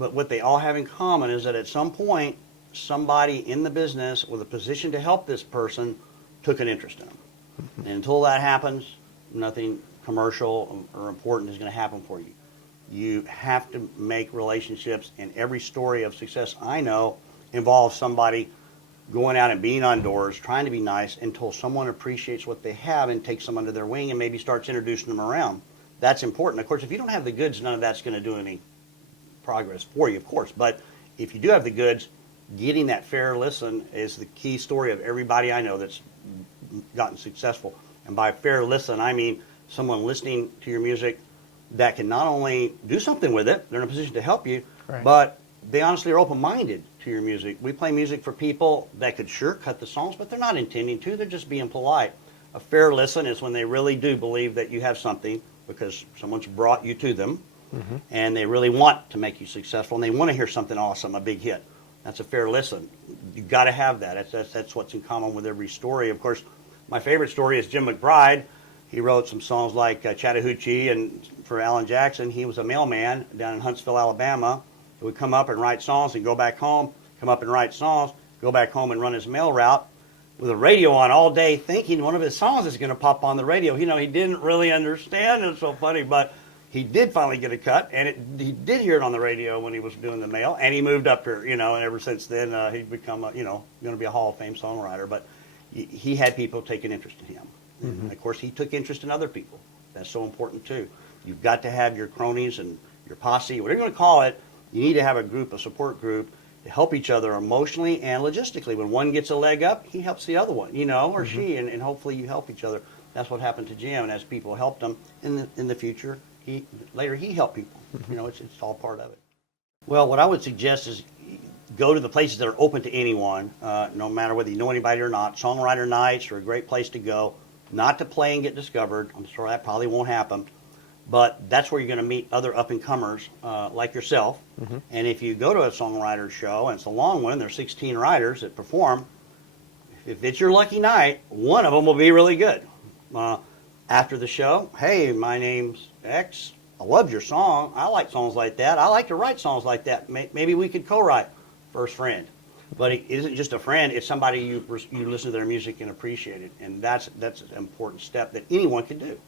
but what they all have in common is that at some point, somebody in the business with a position to help this person took an interest in them. And until that happens, nothing commercial or important is going to happen for you. You have to make relationships, and every story of success I know involves somebody going out and being on doors, trying to be nice until someone appreciates what they have and takes them under their wing and maybe starts introducing them around. That's important. Of course, if you don't have the goods, none of that's going to do any progress for you, of course. But if you do have the goods, getting that fair listen is the key story of everybody I know that's gotten successful. And by fair listen, I mean someone listening to your music that can not only do something with it, they're in a position to help you, right, but they honestly are open-minded to your music. We play music for people that could sure cut the songs, but they're not intending to. They're just being polite. A fair listen is when they really do believe that you have something because someone's brought you to them, and they really want to make you successful, and they want to hear something awesome, a big hit. That's a fair listen. You've got to have that. That's what's in common with every story. Of course, my favorite story is Jim McBride. He wrote some songs like Chattahoochee, and for Alan Jackson, he was a mailman down in Huntsville, Alabama. He would come up and write songs and go back home, come up and write songs, go back home and run his mail route with a radio on all day, thinking one of his songs is going to pop on the radio. You know, he didn't really understand. It's so funny, but he did finally get a cut, and he did hear it on the radio when he was doing the mail, and he moved up here, and ever since then, he'd become, going to be a Hall of Fame songwriter. But he had people take an interest in him. And of course, he took interest in other people. That's so important, too. You've got to have your cronies and your posse, whatever you want to call it. You need to have a group, a support group, to help each other emotionally and logistically. When one gets a leg up, he helps the other one, or she, and hopefully you help each other. That's what happened to Jim, and as people helped him in the future, he helped people. It's all part of it. Well, what I would suggest is go to the places that are open to anyone, no matter whether you know anybody or not. Songwriter nights are a great place to go, not to play and get discovered. I'm sure that probably won't happen. But that's where you're going to meet other up-and-comers like yourself. And if you go to a songwriter show, and it's a long one, there's 16 writers that perform, if it's your lucky night, one of them will be really good. After the show, hey, my name's X. I loved your song. I like songs like that. I like to write songs like that. Maybe we could co-write. First friend. But it isn't just a friend. It's somebody you listen to their music and appreciate it. And that's an important step that anyone can do.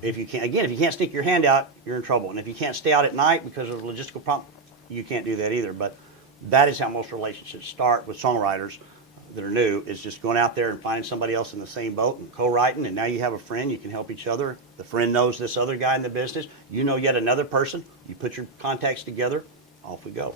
If you can't stick your hand out, you're in trouble. And if you can't stay out at night because of logistical problems, you can't do that either. But that is how most relationships start with songwriters that are new, is just going out there and finding somebody else in the same boat and co-writing, and now you have a friend. You can help each other. The friend knows this other guy in the business. You know yet another person. You put your contacts together. Off we go.